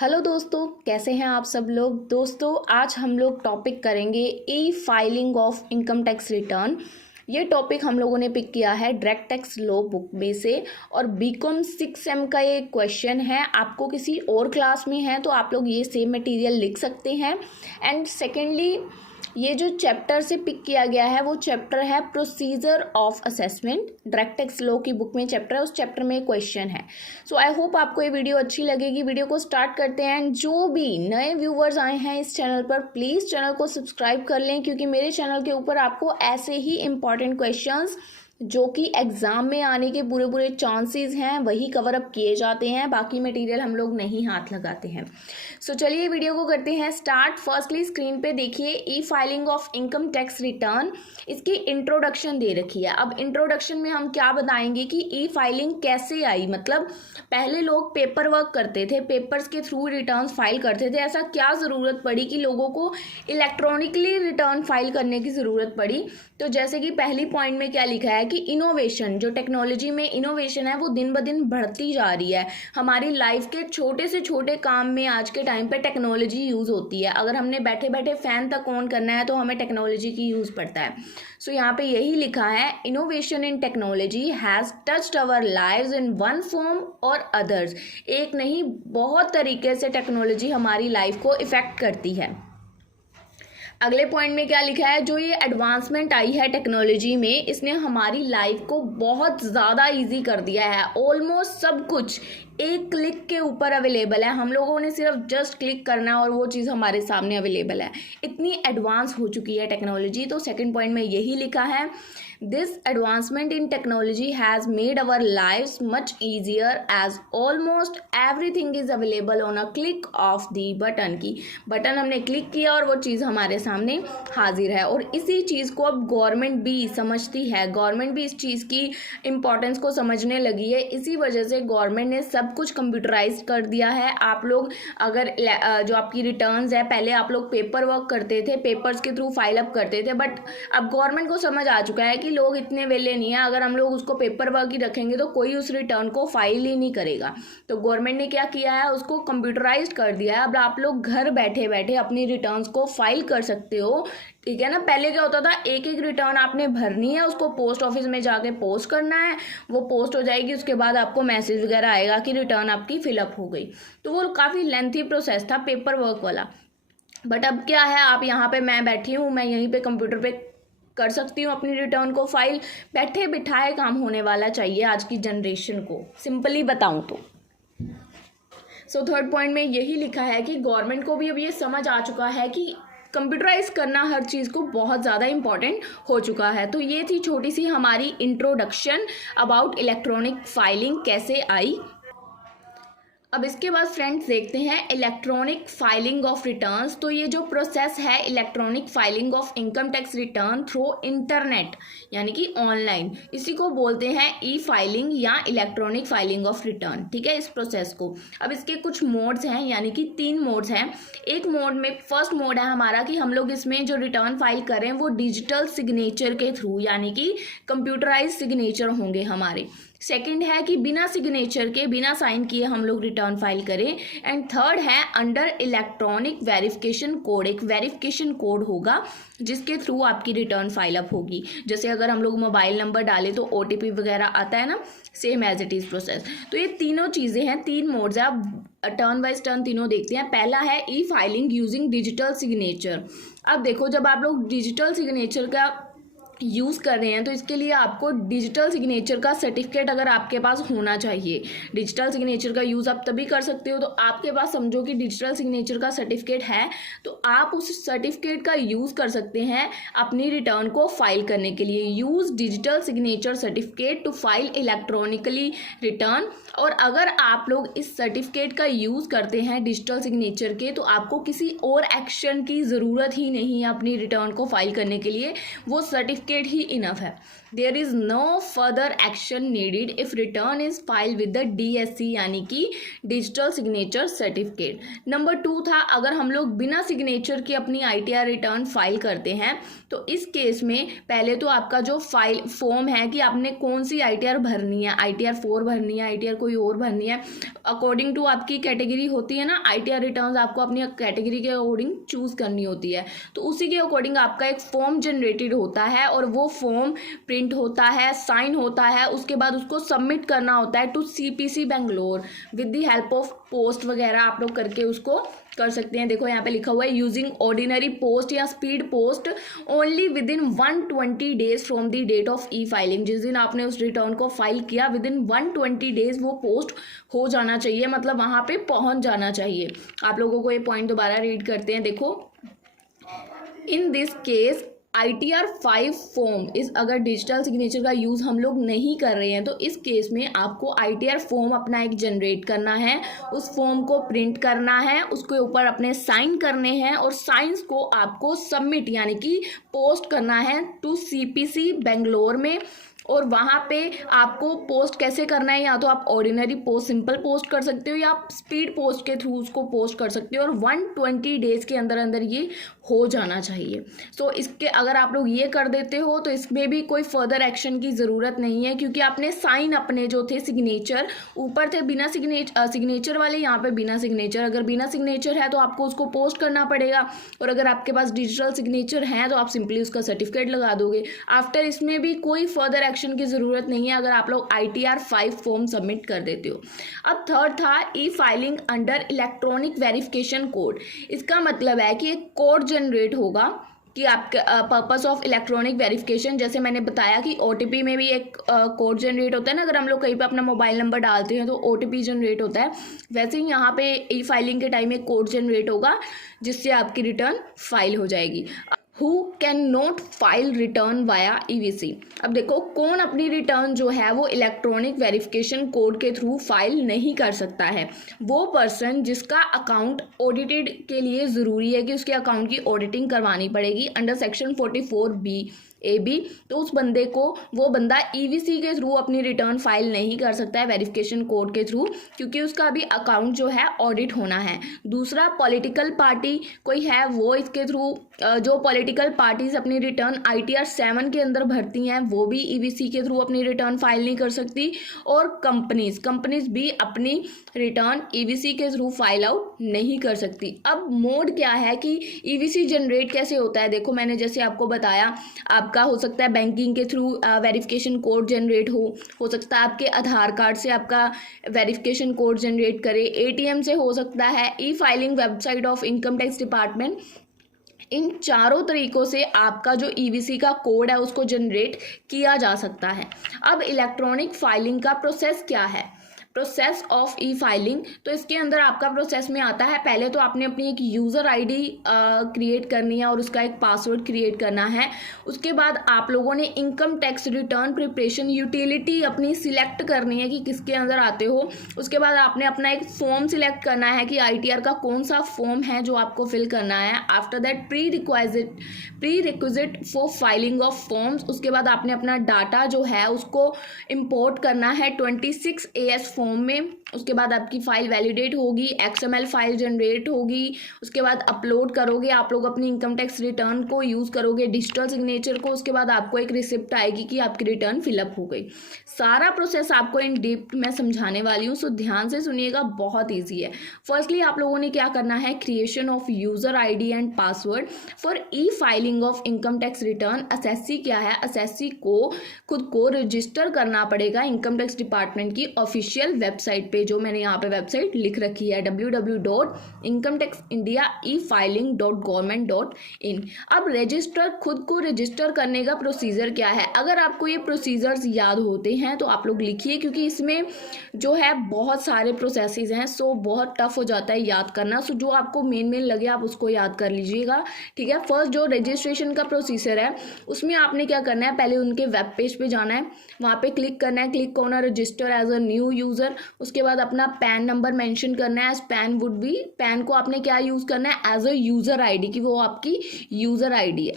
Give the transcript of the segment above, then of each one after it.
Hello दोस्तों, कैसे हैं आप सब लोग। दोस्तों, आज हम लोग टॉपिक करेंगे ई filing of income tax return. ये टॉपिक हम लोगों ने पिक किया है डायरेक्ट टैक्स लॉ बुक में से और बीकॉम 6M का ये क्वेश्चन है। आपको किसी और क्लास में है तो आप लोग ये सेम मटेरियल लिख सकते हैं। एंड सेकेंडली, ये जो चैप्टर से पिक किया गया है वो चैप्टर है procedure of assessment. Direct tax law की बुक में चैप्टर है, उस चैप्टर में क्वेश्चन है। सो आई होप आपको ये वीडियो अच्छी लगेगी। वीडियो को स्टार्ट करते हैं। जो भी नए व्यूवर्स आए हैं इस चैनल पर, प्लीज़ चैनल को सब्सक्राइब कर लें, क्योंकि मेरे चैनल के ऊपर आपको ऐसे ही इंपॉर्टेंट क्वेश्चंस जो कि एग्ज़ाम में आने के पूरे चांसेस हैं वही कवर अप किए जाते हैं। बाकी मटेरियल हम लोग नहीं हाथ लगाते हैं। सो चलिए वीडियो को करते हैं स्टार्ट। फर्स्टली स्क्रीन पे देखिए ई filing of income tax return, इसकी इंट्रोडक्शन दे रखी है। अब इंट्रोडक्शन में हम क्या बताएंगे कि ई फाइलिंग कैसे आई। मतलब पहले लोग पेपर वर्क करते थे, पेपर्स के थ्रू रिटर्न फाइल करते थे। ऐसा क्या ज़रूरत पड़ी कि लोगों को इलेक्ट्रॉनिकली रिटर्न फाइल करने की ज़रूरत पड़ी। तो जैसे कि पहली पॉइंट में क्या लिखा है कि इनोवेशन, जो टेक्नोलॉजी में इनोवेशन है वो दिन ब दिन बढ़ती जा रही है। हमारी लाइफ के छोटे से छोटे काम में आज के टाइम पे टेक्नोलॉजी यूज़ होती है। अगर हमने बैठे बैठे फ़ैन तक ऑन करना है तो हमें टेक्नोलॉजी की यूज़ पड़ता है। सो यहाँ पे यही लिखा है, innovation in technology has touched our lives in one form और अदर्स। एक नहीं, बहुत तरीके से टेक्नोलॉजी हमारी लाइफ को इफ़ेक्ट करती है। अगले पॉइंट में क्या लिखा है, जो ये एडवांसमेंट आई है टेक्नोलॉजी में, इसने हमारी लाइफ को बहुत ज़्यादा इजी कर दिया है। ऑलमोस्ट सब कुछ एक क्लिक के ऊपर अवेलेबल है। हम लोगों ने सिर्फ जस्ट क्लिक करना है और वो चीज़ हमारे सामने अवेलेबल है। इतनी एडवांस हो चुकी है टेक्नोलॉजी। तो सेकंड पॉइंट में यही लिखा है, this advancement in technology has made our lives much easier as almost everything is available on a click of the button. की बटन हमने क्लिक किया और वो चीज़ हमारे सामने हाजिर है। और इसी चीज़ को अब गवर्नमेंट भी समझती है, गवर्नमेंट भी इस चीज़ की इम्पोर्टेंस को समझने लगी है। इसी वजह से गवर्नमेंट ने सब कुछ कंप्यूटराइज कर दिया है। आप लोग अगर जो आपकी रिटर्न्स है, पहले आप लोग पेपर वर्क करते थे, पेपर्स के थ्रू फाइल अप करते थे, बट अब गवर्नमेंट को समझ आ चुका है कि लोग इतने वेले नहीं है। अगर हम लोग उसको पेपर वर्क ही रखेंगे तो कोई उस रिटर्न को फाइल ही नहीं करेगा। तो गवर्नमेंट ने क्या किया है, उसको कंप्यूटराइज कर दिया है। अब आप लोग घर बैठे बैठे अपनी रिटर्न्स को फाइल कर सकते हो। ठीक है ना। पहले क्या होता था, एक एक रिटर्न आपने भरनी है, उसको पोस्ट ऑफिस में जाके पोस्ट करना है, वो पोस्ट हो जाएगी, उसके बाद आपको मैसेज वगैरह आएगा कि रिटर्न आपकी फिलअप हो गई। तो वो काफ़ी लेंथी प्रोसेस था पेपर वर्क वाला। बट अब क्या है, आप यहाँ पे, मैं बैठी हूँ, मैं यहीं पे कंप्यूटर पे कर सकती हूँ अपनी रिटर्न को फाइल। बैठे बिठाए काम होने वाला चाहिए आज की जनरेशन को, सिंपली बताऊँ तो। सो थर्ड पॉइंट में यही लिखा है कि गवर्नमेंट को भी अब ये समझ आ चुका है कि कंप्यूटराइज करना हर चीज़ को बहुत ज़्यादा इंपॉर्टेंट हो चुका है। तो ये थी छोटी सी हमारी इंट्रोडक्शन अबाउट इलेक्ट्रॉनिक फाइलिंग कैसे आई। अब इसके बाद फ्रेंड्स देखते हैं इलेक्ट्रॉनिक फाइलिंग ऑफ रिटर्न्स। तो ये जो प्रोसेस है electronic filing of income tax return through internet, यानी कि ऑनलाइन, इसी को बोलते हैं ई फाइलिंग या इलेक्ट्रॉनिक फाइलिंग ऑफ रिटर्न। ठीक है, इस प्रोसेस को। अब इसके कुछ मोड्स हैं, यानी कि 3 मोड्स हैं। एक मोड में, फर्स्ट मोड है हमारा कि हम लोग इसमें जो रिटर्न फाइल करें वो डिजिटल सिग्नेचर के थ्रू, यानी कि कंप्यूटराइज सिग्नेचर होंगे हमारे। सेकंड है कि बिना सिग्नेचर के, बिना साइन किए हम लोग रिटर्न फाइल करें। एंड थर्ड है अंडर इलेक्ट्रॉनिक वेरिफिकेशन कोड। एक वेरिफिकेशन कोड होगा जिसके थ्रू आपकी रिटर्न फाइल अप होगी। जैसे अगर हम लोग मोबाइल नंबर डालें तो OTP वगैरह आता है ना, same as it is process. तो ये तीनों चीज़ें हैं, 3 मोड्स हैं। आप टर्न वाइज टर्न तीनों देखते हैं। पहला है ई फाइलिंग यूजिंग डिजिटल सिग्नेचर। अब देखो, जब आप लोग डिजिटल सिग्नेचर का यूज़ कर रहे हैं तो इसके लिए आपको डिजिटल सिग्नेचर का सर्टिफिकेट अगर आपके पास होना चाहिए। डिजिटल सिग्नेचर का यूज़ आप तभी कर सकते हो तो आपके पास समझो कि डिजिटल सिग्नेचर का सर्टिफिकेट है, तो आप उस सर्टिफिकेट का यूज़ कर सकते हैं अपनी रिटर्न को फाइल करने के लिए। Use digital signature certificate to file electronically return. और अगर आप लोग इस सर्टिफिकेट का यूज़ करते हैं डिजिटल सिग्नेचर के, तो आपको किसी और एक्शन की ज़रूरत ही नहीं है अपनी रिटर्न को फाइल करने के लिए। वो सर्टिफिकेट ही इनफ है। There is no further action needed if return is file with the DSC, यानी कि डिजिटल सिग्नेचर सर्टिफिकेट। नंबर 2 था, अगर हम लोग बिना सिग्नेचर के अपनी ITR रिटर्न फाइल करते हैं तो इस केस में पहले तो आपका जो फाइल फॉर्म है कि आपने कौन सी ITR भरनी है, ITR 4 भरनी है, ITR कोई कोई और भरनी है, अकॉर्डिंग टू आपकी कैटेगरी होती है ना, ITR रिटर्न्स आपको अपनी कैटेगरी के अकॉर्डिंग चूज़ करनी होती है। तो उसी के अकॉर्डिंग आपका एक फॉर्म जनरेटेड होता है और वो फॉर्म प्रिंट होता है, साइन होता है, उसके बाद उसको सबमिट करना होता है to CPC Bangalore with the help of post वगैरह आप लोग करके उसको कर सकते हैं। देखो यहाँ पे लिखा हुआ है यूजिंग ऑर्डिनरी पोस्ट या speed post only within 120 days from the date of e filing. जिस दिन आपने उस रिटर्न को फाइल किया विद इन 120 डेज वो पोस्ट हो जाना चाहिए, मतलब वहाँ पे पहुँच जाना चाहिए। आप लोगों को ये पॉइंट दोबारा रीड करते हैं। देखो, in this case ITR 5 form इस अगर डिजिटल सिग्नेचर का यूज़ हम लोग नहीं कर रहे हैं तो इस केस में आपको ITR फॉर्म अपना एक जनरेट करना है, उस फॉर्म को प्रिंट करना है, उसके ऊपर अपने साइन करने हैं और साइंस को आपको सबमिट यानी कि पोस्ट करना है टू CPC बेंगलोर में। और वहाँ पे आपको पोस्ट कैसे करना है, या तो आप ऑर्डिनरी पोस्ट सिंपल पोस्ट कर सकते हो या आप स्पीड पोस्ट के थ्रू उसको पोस्ट कर सकते हो और 120 डेज़ के अंदर अंदर ये हो जाना चाहिए। सो इसके अगर आप लोग ये कर देते हो तो इसमें भी कोई फर्दर एक्शन की ज़रूरत नहीं है, क्योंकि आपने साइन अपने जो थे सिग्नेचर ऊपर थे बिना सिग्नेचर वाले, यहाँ पे बिना सिग्नेचर। अगर बिना सिग्नेचर है तो आपको उसको पोस्ट करना पड़ेगा, और अगर आपके पास डिजिटल सिग्नेचर है तो आप सिंपली उसका सर्टिफिकेट लगा दोगे। आफ्टर इसमें भी कोई फर्दर एक्शन की ज़रूरत नहीं है अगर आप लोग ITR 5 फॉर्म सबमिट कर देते हो। अब थर्ड था E-फाइलिंग अंडर इलेक्ट्रॉनिक वेरिफिकेशन कोड। इसका मतलब है कि एक कोड जनरेट होगा कि आपके पर्पस ऑफ इलेक्ट्रॉनिक वेरिफिकेशन, जैसे मैंने बताया कि OTP में भी एक कोड जनरेट होता है ना, अगर हम लोग कहीं पे अपना मोबाइल नंबर डालते हैं तो OTP जनरेट होता है, वैसे ही यहाँ पे E-फाइलिंग के टाइम एक कोड जनरेट होगा जिससे आपकी रिटर्न फाइल हो जाएगी। Who can not file return via EVC। अब देखो, कौन अपनी रिटर्न जो है वो इलेक्ट्रॉनिक वेरिफिकेशन कोड के थ्रू फाइल नहीं कर सकता है? वो पर्सन जिसका अकाउंट ऑडिटेड के लिए ज़रूरी है कि उसके अकाउंट की ऑडिटिंग करवानी पड़ेगी अंडर सेक्शन 44B तो उस बंदे को, वो बंदा EVC के थ्रू अपनी रिटर्न फाइल नहीं कर सकता है वेरिफिकेशन कोड के थ्रू, क्योंकि उसका अभी अकाउंट जो है ऑडिट होना है। दूसरा, पॉलिटिकल पार्टी कोई है वो इसके थ्रू, जो पॉलिटिकल पार्टीज अपनी रिटर्न ITR 7 के अंदर भरती हैं वो भी EVC के थ्रू अपनी रिटर्न फाइल नहीं कर सकती। और कंपनीज भी अपनी रिटर्न EVC के थ्रू फाइल आउट नहीं कर सकती। अब मोड क्या है कि EVC जनरेट कैसे होता है? देखो, मैंने जैसे आपको बताया, आपका हो सकता है बैंकिंग के थ्रू वेरिफिकेशन कोड जनरेट हो सकता है आपके आधार कार्ड से आपका वेरिफिकेशन कोड जनरेट करे, ATM से हो सकता है, e filing website of income tax department. इन चारों तरीकों से आपका जो EVC का कोड है उसको जनरेट किया जा सकता है। अब इलेक्ट्रॉनिक फाइलिंग का प्रोसेस क्या है? प्रोसेस ऑफ E-फाइलिंग, तो इसके अंदर आपका प्रोसेस में आता है, पहले तो आपने अपनी एक यूज़र ID क्रिएट करनी है और उसका एक पासवर्ड क्रिएट करना है। उसके बाद आप लोगों ने income tax return preparation utility अपनी सिलेक्ट करनी है कि किसके अंदर आते हो। उसके बाद आपने अपना एक फॉर्म सिलेक्ट करना है कि ITR का कौन सा फॉर्म है जो आपको फिल करना है। After that pre requisite for filing of forms, उसके बाद आपने अपना डाटा जो है उसको इम्पोर्ट करना है 26 AS फॉर्म में। उसके बाद आपकी फाइल वैलिडेट होगी, XML फाइल जनरेट होगी, उसके बाद अपलोड करोगे आप लोग अपनी इनकम टैक्स रिटर्न को, यूज़ करोगे डिजिटल सिग्नेचर को, उसके बाद आपको एक रिसिप्ट आएगी कि आपकी रिटर्न फिलअप हो गई। सारा प्रोसेस आपको इन डेप्थ में समझाने वाली हूँ, सो ध्यान से सुनिएगा, बहुत ईजी है। फर्स्टली आप लोगों ने क्या करना है, creation of user ID and password for e filing of income tax return. Assessee क्या है, असेसी को खुद को रजिस्टर करना पड़ेगा इनकम टैक्स डिपार्टमेंट की ऑफिशियल वेबसाइट पे, जो मैंने यहाँ पे वेबसाइट लिख रखी है www.incometaxindia.e-filing.government.in। अब रजिस्टर, खुद को रजिस्टर करने का प्रोसीजर क्या है? अगर आपको ये प्रोसीजर्स याद होते हैं तो आप लोग लिखिए, क्योंकि इसमें जो है बहुत सारे प्रोसेसेस हैं, सो बहुत टफ हो जाता है याद करना। सो जो आपको मेन लगे आप उसको याद कर लीजिएगा, ठीक है। फर्स्ट जो रजिस्ट्रेशन का प्रोसीजर है उसमें आपने क्या करना है, पहले उनके वेब पेज पे जाना है, वहाँ पे क्लिक करना है, click on register as a new user. उसके बाद अपना पैन नंबर मेंशन करना है, पैन को आपने क्या यूज़ करना है, एज अ यूज़र ID, कि वो आपकी यूज़र ID है।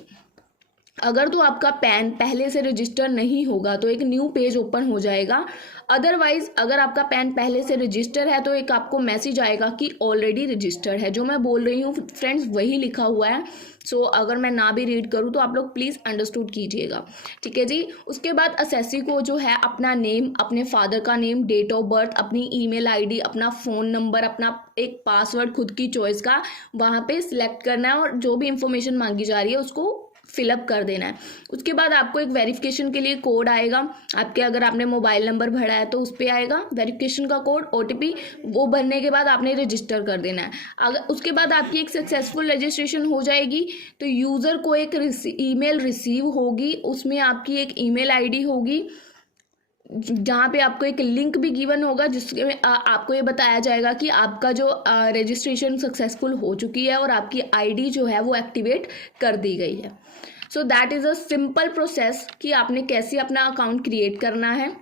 अगर तो आपका पैन पहले से रजिस्टर नहीं होगा तो एक न्यू पेज ओपन हो जाएगा। अदरवाइज अगर आपका पैन पहले से रजिस्टर है तो एक आपको मैसेज आएगा कि ऑलरेडी रजिस्टर्ड है। जो मैं बोल रही हूँ फ्रेंड्स वही लिखा हुआ है। सो अगर मैं ना भी रीड करूँ तो आप लोग प्लीज़ अंडरस्टूड कीजिएगा, ठीक है जी। उसके बाद असेसी को जो है अपना नेम, अपने फादर का नेम, डेट ऑफ बर्थ, अपनी ईमेल आईडी, अपना फ़ोन नंबर, अपना एक पासवर्ड खुद की चॉइस का वहाँ पे सिलेक्ट करना है और जो भी इंफॉर्मेशन मांगी जा रही है उसको फिलअप कर देना है। उसके बाद आपको एक वेरिफिकेशन के लिए कोड आएगा आपके, अगर आपने मोबाइल नंबर भरा है तो उस पर आएगा वेरिफिकेशन का कोड, ओटीपी। वो भरने के बाद आपने रजिस्टर कर देना है। अगर उसके बाद आपकी एक सक्सेसफुल रजिस्ट्रेशन हो जाएगी तो यूज़र को एक ईमेल रिसीव होगी, उसमें आपकी एक ईमेल आईडी होगी जहाँ पे आपको एक लिंक भी गिवन होगा जिसमें आपको ये बताया जाएगा कि आपका जो रजिस्ट्रेशन सक्सेसफुल हो चुकी है और आपकी आईडी जो है वो एक्टिवेट कर दी गई है। So that is a simple process कि आपने कैसे अपना अकाउंट क्रिएट करना है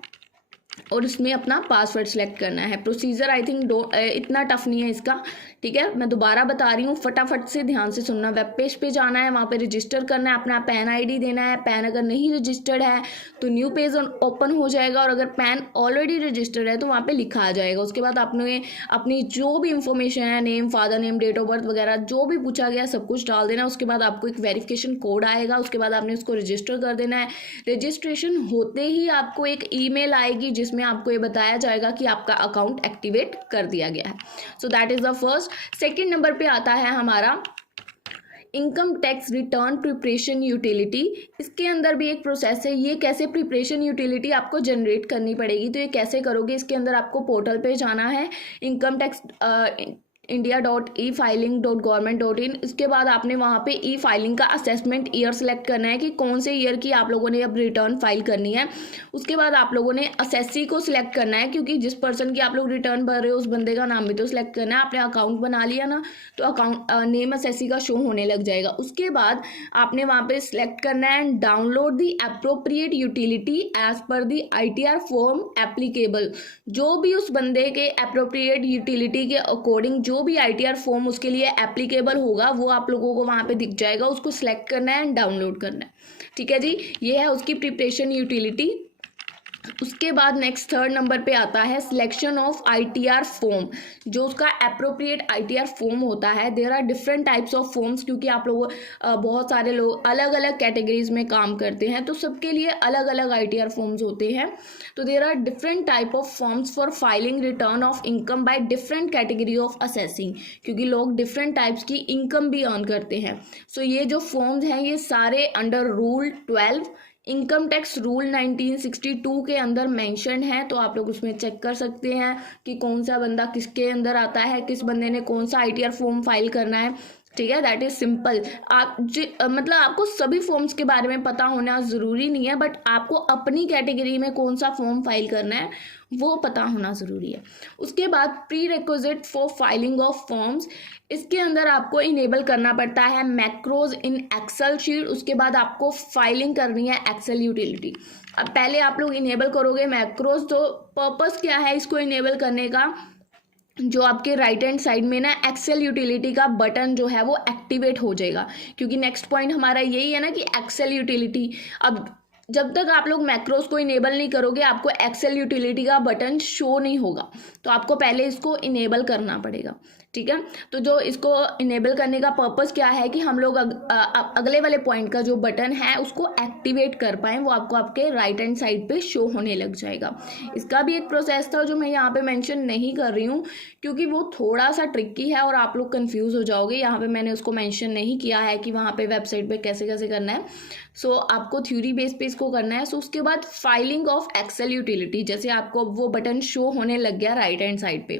और उसमें अपना पासवर्ड सेलेक्ट करना है। प्रोसीजर आई थिंक इतना टफ नहीं है इसका, ठीक है। मैं दोबारा बता रही हूँ, फटाफट से ध्यान से सुनना। वेब पेज पे जाना है, वहाँ पे रजिस्टर करना है, अपना पैन आईडी देना है। पैन अगर नहीं रजिस्टर्ड है तो न्यू पेज ओपन हो जाएगा और अगर पैन ऑलरेडी रजिस्टर्ड है तो वहाँ पे लिखा आ जाएगा। उसके बाद आपने अपनी जो भी इंफॉर्मेशन है, name, father name, date of birth वगैरह जो भी पूछा गया सब कुछ डाल देना। उसके बाद आपको एक वेरिफिकेशन कोड आएगा, उसके बाद आपने उसको रजिस्टर कर देना है। रजिस्ट्रेशन होते ही आपको एक ईमेल आएगी जिसमें आपको ये बताया जाएगा कि आपका अकाउंट एक्टिवेट कर दिया गया है। So that is the first. Second number पे आता है हमारा income tax return preparation utility. इसके अंदर भी एक प्रोसेस है। ये कैसे प्रिपरेशन यूटिलिटी आपको जनरेट करनी पड़ेगी, तो ये कैसे करोगे, इसके अंदर आपको पोर्टल पे जाना है income-tax india.e-filing.government.in। इसके बाद आपने वहाँ पे ई फाइलिंग का असेसमेंट ईयर सेलेक्ट करना है कि कौन से ईयर की आप लोगों ने अब रिटर्न फाइल करनी है। उसके बाद आप लोगों ने असेसी को सिलेक्ट करना है क्योंकि जिस पर्सन की आप लोग रिटर्न भर रहे हो उस बंदे का नाम भी तो सिलेक्ट करना है। आपने अकाउंट बना लिया ना तो अकाउंट नेम असेसी का शो होने लग जाएगा। उसके बाद आपने वहाँ पे सिलेक्ट करना है and download the appropriate utility as per the ITR form applicable. जो भी उस बंदे के अप्रोप्रिएट यूटिलिटी के अकॉर्डिंग जो भी ITR फॉर्म उसके लिए एप्लीकेबल होगा वो आप लोगों को वहाँ पे दिख जाएगा। उसको सिलेक्ट करना है एंड डाउनलोड करना है, ठीक है जी। ये है उसकी प्रिपरेशन यूटिलिटी। उसके बाद नेक्स्ट थर्ड नंबर पे आता है सिलेक्शन ऑफ ITR फॉर्म। जो उसका अप्रोप्रिएट ITR फॉर्म होता है, there are different types of forms, क्योंकि आप लोग बहुत सारे लोग अलग अलग कैटेगरीज में काम करते हैं तो सबके लिए अलग अलग ITR फॉर्म्स होते हैं। तो there are different type of forms for filing return of income by different category of assessing, क्योंकि लोग डिफरेंट टाइप्स की इनकम भी अर्न करते हैं। सो ये जो फॉर्म्स हैं ये सारे under rule 12 income tax rule 1962 के अंदर मेंशन है। तो आप लोग उसमें चेक कर सकते हैं कि कौन सा बंदा किसके अंदर आता है, किस बंदे ने कौन सा ITR फॉर्म फाइल करना है, ठीक है। That is simple. आप मतलब आपको सभी फॉर्म्स के बारे में पता होना ज़रूरी नहीं है, बट आपको अपनी कैटेगरी में कौन सा फॉर्म फाइल करना है वो पता होना ज़रूरी है। उसके बाद pre requisite for filing of forms, इसके अंदर आपको इनेबल करना पड़ता है मैक्रोज इन एक्सेल शीट। उसके बाद आपको फाइलिंग करनी है एक्सेल यूटिलिटी। अब पहले आप लोग इनेबल करोगे मैक्रोज, तो पर्पस क्या है इसको इनेबल करने का, जो आपके राइट हैंड साइड में ना एक्सेल यूटिलिटी का बटन जो है वो एक्टिवेट हो जाएगा, क्योंकि नेक्स्ट पॉइंट हमारा यही है ना कि एक्सेल यूटिलिटी। अब जब तक आप लोग मैक्रोस को इनेबल नहीं करोगे आपको एक्सेल यूटिलिटी का बटन शो नहीं होगा, तो आपको पहले इसको इनेबल करना पड़ेगा, ठीक है। तो जो इसको इनेबल करने का पर्पस क्या है कि हम लोग अगले वाले पॉइंट का जो बटन है उसको एक्टिवेट कर पाएँ, वो आपको आपके राइट हैंड साइड पे शो होने लग जाएगा। इसका भी एक प्रोसेस था जो मैं यहाँ पे मेंशन नहीं कर रही हूँ क्योंकि वो थोड़ा सा ट्रिकी है और आप लोग कंफ्यूज हो जाओगे। यहाँ पे मैंने उसको मेंशन नहीं किया है कि वहाँ पे वेबसाइट पे कैसे कैसे करना है। सो आपको थ्योरी बेस पे इसको करना है। सो उसके बाद फाइलिंग ऑफ एक्सेल यूटिलिटी, जैसे आपको वो बटन शो होने लग गया राइट हैंड साइड पे,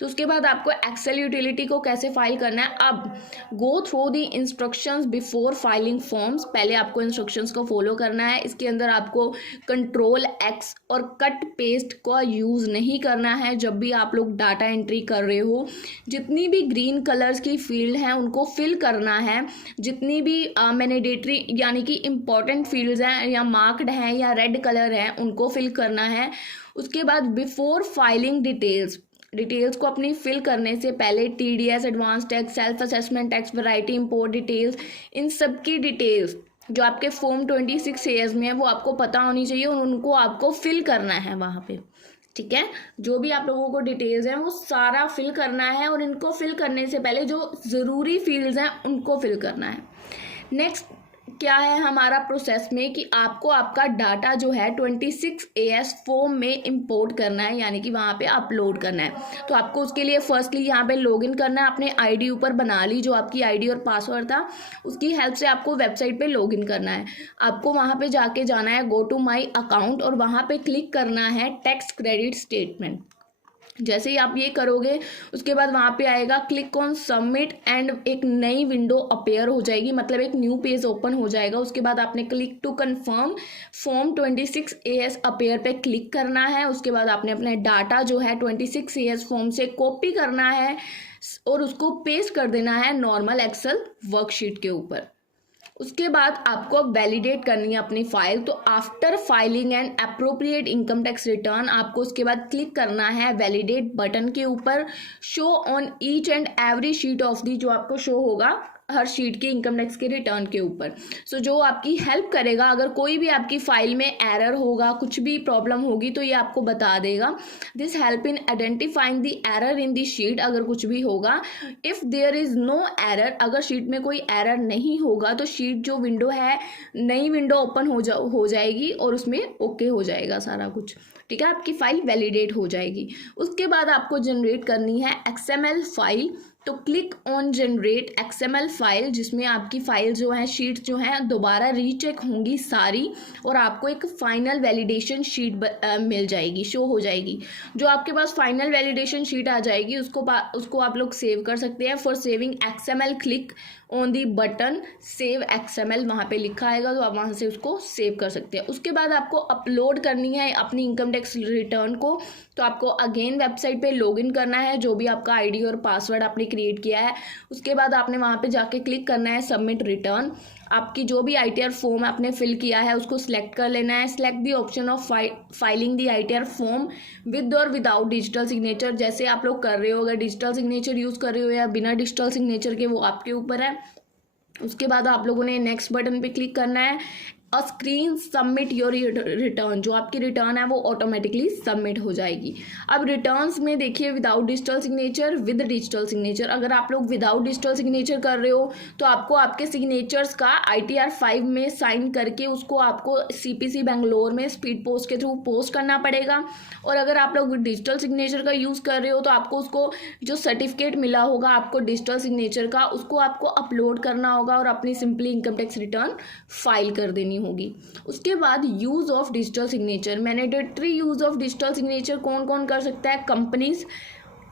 तो उसके बाद आपको एक्सेल यूटिलिटी को कैसे फाइल करना है। अब go through the instructions before filing forms, पहले आपको इंस्ट्रक्शंस को फॉलो करना है। इसके अंदर आपको Ctrl+X और कट पेस्ट का यूज़ नहीं करना है जब भी आप लोग डाटा एंट्री कर रहे हो। जितनी भी ग्रीन कलर्स की फील्ड हैं उनको फिल करना है, जितनी भी मैंडेटरी यानी कि इंपॉर्टेंट फील्ड्स हैं या मार्क्ड हैं या रेड कलर हैं उनको फिल करना है। उसके बाद बिफोर फाइलिंग डिटेल्स को अपनी फिल करने से पहले TDS, advance tax, self assessment tax, variety import details, इन सब की डिटेल्स जो आपके फॉर्म 26 AS में है वो आपको पता होनी चाहिए और उनको आपको फिल करना है वहाँ पे, ठीक है। जो भी आप लोगों को डिटेल्स हैं वो सारा फिल करना है, और इनको फिल करने से पहले जो ज़रूरी फील्ड्स हैं उनको फिल करना है। नेक्स्ट क्या है हमारा प्रोसेस में कि आपको आपका डाटा जो है 26AS फॉर्म में इंपोर्ट करना है, यानी कि वहाँ पे अपलोड करना है। तो आपको उसके लिए फर्स्टली यहाँ पे लॉगिन करना है, अपने आईडी ऊपर बना ली जो आपकी आईडी और पासवर्ड था, उसकी हेल्प से आपको वेबसाइट पे लॉगिन करना है। आपको वहाँ पे जाके जाना है गो टू माई अकाउंट, और वहाँ पे क्लिक करना है टैक्स क्रेडिट स्टेटमेंट। जैसे ही आप ये करोगे उसके बाद वहाँ पे आएगा क्लिक ऑन सबमिट, एंड एक नई विंडो अपेयर हो जाएगी, मतलब एक न्यू पेज ओपन हो जाएगा। उसके बाद आपने click to confirm form 26AS appear पे क्लिक करना है। उसके बाद आपने अपना डाटा जो है 26AS फॉर्म से कॉपी करना है और उसको पेस्ट कर देना है नॉर्मल एक्सेल वर्कशीट के ऊपर। उसके बाद आपको वैलिडेट करनी है अपनी फाइल। तो after filing and appropriate income tax return आपको उसके बाद क्लिक करना है वैलिडेट बटन के ऊपर। Show on each and every sheet of the, जो आपको शो होगा हर शीट के इनकम टैक्स के रिटर्न के ऊपर। सो जो आपकी हेल्प करेगा, अगर कोई भी आपकी फाइल में एरर होगा, कुछ भी प्रॉब्लम होगी तो ये आपको बता देगा। This help in identifying the error in the sheet, अगर कुछ भी होगा। If there is no error, अगर शीट में कोई एरर नहीं होगा तो शीट जो विंडो है नई विंडो ओपन हो जाएगी और उसमें ओके हो जाएगा सारा कुछ। ठीक है, आपकी फाइल वैलिडेट हो जाएगी। उसके बाद आपको जनरेट करनी है XML फाइल। तो click on generate XML file, जिसमें आपकी फाइल जो है शीट जो है दोबारा रीचेक होंगी सारी, और आपको एक फाइनल वैलिडेशन शीट मिल जाएगी, शो हो जाएगी। जो आपके पास फाइनल वैलिडेशन शीट आ जाएगी उसको आप लोग सेव कर सकते हैं। For saving XML click on the button save XML, वहाँ पे लिखा आएगा तो आप वहाँ से उसको सेव कर सकते हैं। उसके बाद आपको अपलोड करनी है अपनी इनकम टैक्स रिटर्न को। तो आपको अगेन वेबसाइट पे लॉगिन करना है, जो भी आपका आईडी और पासवर्ड आपने क्रिएट किया है। उसके बाद आपने वहाँ पे जाके क्लिक करना है सबमिट रिटर्न। आपकी जो भी ITR फॉर्म आपने फिल किया है उसको सिलेक्ट कर लेना है। Select the option of filing the ITR form with और विदाउट डिजिटल सिग्नेचर, जैसे आप लोग कर रहे हो, अगर डिजिटल सिग्नेचर यूज़ कर रहे हो या बिना डिजिटल सिग्नेचर के, वो आपके ऊपर है। उसके बाद आप लोगों ने नेक्स्ट बटन पे क्लिक करना है। A screen submit your return, जो आपकी रिटर्न है वो ऑटोमेटिकली सबमिट हो जाएगी। अब रिटर्न्स में देखिए without digital signature, with digital signature. अगर आप लोग विदाउट डिजिटल सिग्नेचर कर रहे हो तो आपको आपके सिग्नेचर्स का ITR 5 में साइन करके उसको आपको CPC बेंगलोर में स्पीड पोस्ट के थ्रू पोस्ट करना पड़ेगा। और अगर आप लोग डिजिटल सिग्नेचर का यूज़ कर रहे हो तो आपको उसको जो सर्टिफिकेट मिला होगा आपको डिजिटल सिग्नेचर का, उसको आपको अपलोड करना होगा और अपनी simply income tax return file कर देनी होगी। उसके बाद use of digital signature, mandatory use of digital signature कौन कौन कर सकता है? कंपनीज,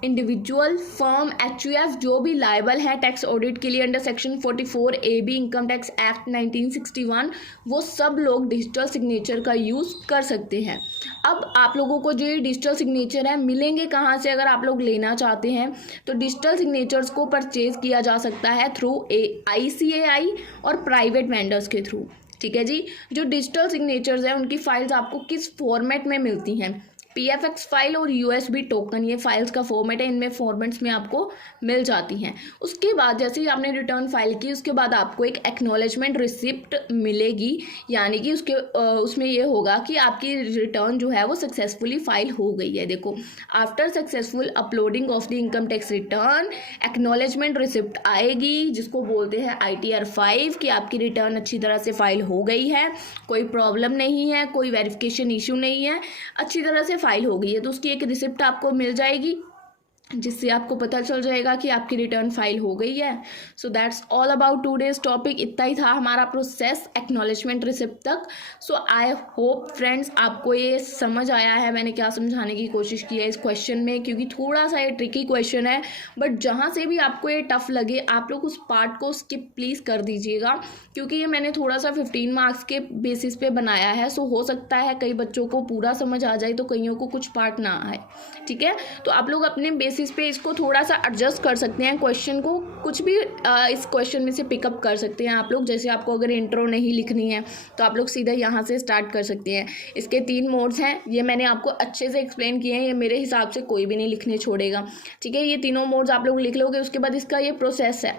इंडिविजुअल, फर्म, HUF जो भी लायबल है टैक्स ऑडिट के लिए under section 44AB income tax act 1961, वो सब लोग डिजिटल सिग्नेचर का यूज़ कर सकते हैं। अब आप लोगों को जो ये डिजिटल सिग्नेचर है मिलेंगे कहाँ से? अगर आप लोग लेना चाहते हैं तो डिजिटल सिग्नेचर्स को परचेज किया जा सकता है थ्रू ICAI और प्राइवेट वेंडर्स के थ्रू। ठीक है जी। जो डिजिटल सिग्नेचर्स हैं उनकी फाइल्स आपको किस फॉर्मेट में मिलती हैं? PFX फाइल और USB टोकन, ये फाइल्स का फॉर्मेट है, इनमें फॉर्मेट्स में आपको मिल जाती हैं। उसके बाद जैसे ही आपने रिटर्न फाइल की उसके बाद आपको एक एक्नॉलेजमेंट रिसिप्ट मिलेगी, यानी कि उसमें ये होगा कि आपकी रिटर्न जो है वो सक्सेसफुली फाइल हो गई है। देखो, after successful uploading of the income tax return acknowledgement receipt आएगी, जिसको बोलते हैं ITR 5, कि आपकी रिटर्न अच्छी तरह से फाइल हो गई है, कोई प्रॉब्लम नहीं है, कोई वेरिफिकेशन इशू नहीं है, अच्छी तरह से फाइल हो गई है। तो उसकी एक रिसिप्ट आपको मिल जाएगी, जिससे आपको पता चल जाएगा कि आपकी रिटर्न फाइल हो गई है। So that's all about today's topic. इतना ही था हमारा प्रोसेस एक्नॉलेजमेंट रिसिप्ट तक। सो आई होप फ्रेंड्स आपको ये समझ आया है मैंने क्या समझाने की कोशिश की है इस क्वेश्चन में, क्योंकि थोड़ा सा ये ट्रिकी क्वेश्चन है, बट जहाँ से भी आपको ये टफ लगे आप लोग उस पार्ट को स्किप प्लीज़ कर दीजिएगा, क्योंकि ये मैंने थोड़ा सा 15 मार्क्स के बेसिस पे बनाया है। सो हो सकता है कई बच्चों को पूरा समझ आ जाए तो कईयों को कुछ पार्ट ना आए। ठीक है, तो आप लोग अपने बेसिक बेसिस पे इसको थोड़ा सा एडजस्ट कर सकते हैं, क्वेश्चन को कुछ भी इस क्वेश्चन में से पिकअप कर सकते हैं आप लोग। जैसे आपको अगर इंट्रो नहीं लिखनी है तो आप लोग सीधा यहाँ से स्टार्ट कर सकते हैं। इसके 3 मोड्स हैं, ये मैंने आपको अच्छे से एक्सप्लेन किए हैं, ये मेरे हिसाब से कोई भी नहीं लिखने छोड़ेगा, ठीक है। ये तीनों मोड्स आप लोग लिख लोगे। उसके बाद इसका ये प्रोसेस है,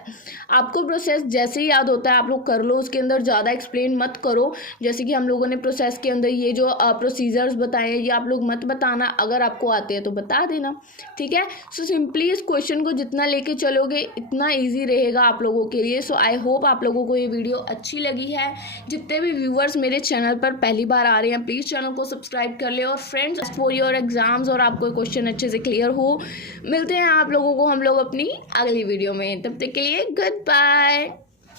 आपको प्रोसेस जैसे ही याद होता है आप लोग कर लो, उसके अंदर ज़्यादा एक्सप्लेन मत करो। जैसे कि हम लोगों ने प्रोसेस के अंदर ये जो प्रोसीजर्स बताए ये आप लोग मत बताना, अगर आपको आते हैं तो बता देना, ठीक है। सो सिंपली इस क्वेश्चन को जितना लेके चलोगे इतना ईजी रहेगा आप लोगों के लिए। सो आई होप आप लोगों को ये वीडियो अच्छी लगी है। जितने भी व्यूअर्स मेरे चैनल पर पहली बार आ रहे हैं प्लीज़ चैनल को सब्सक्राइब कर ले। और फ्रेंड्स, फॉर योर एग्जाम्स और आपको क्वेश्चन अच्छे से क्लियर हो, मिलते हैं आप लोगों को हम लोग अपनी अगली वीडियो में। तब तक के लिए गुड बाय।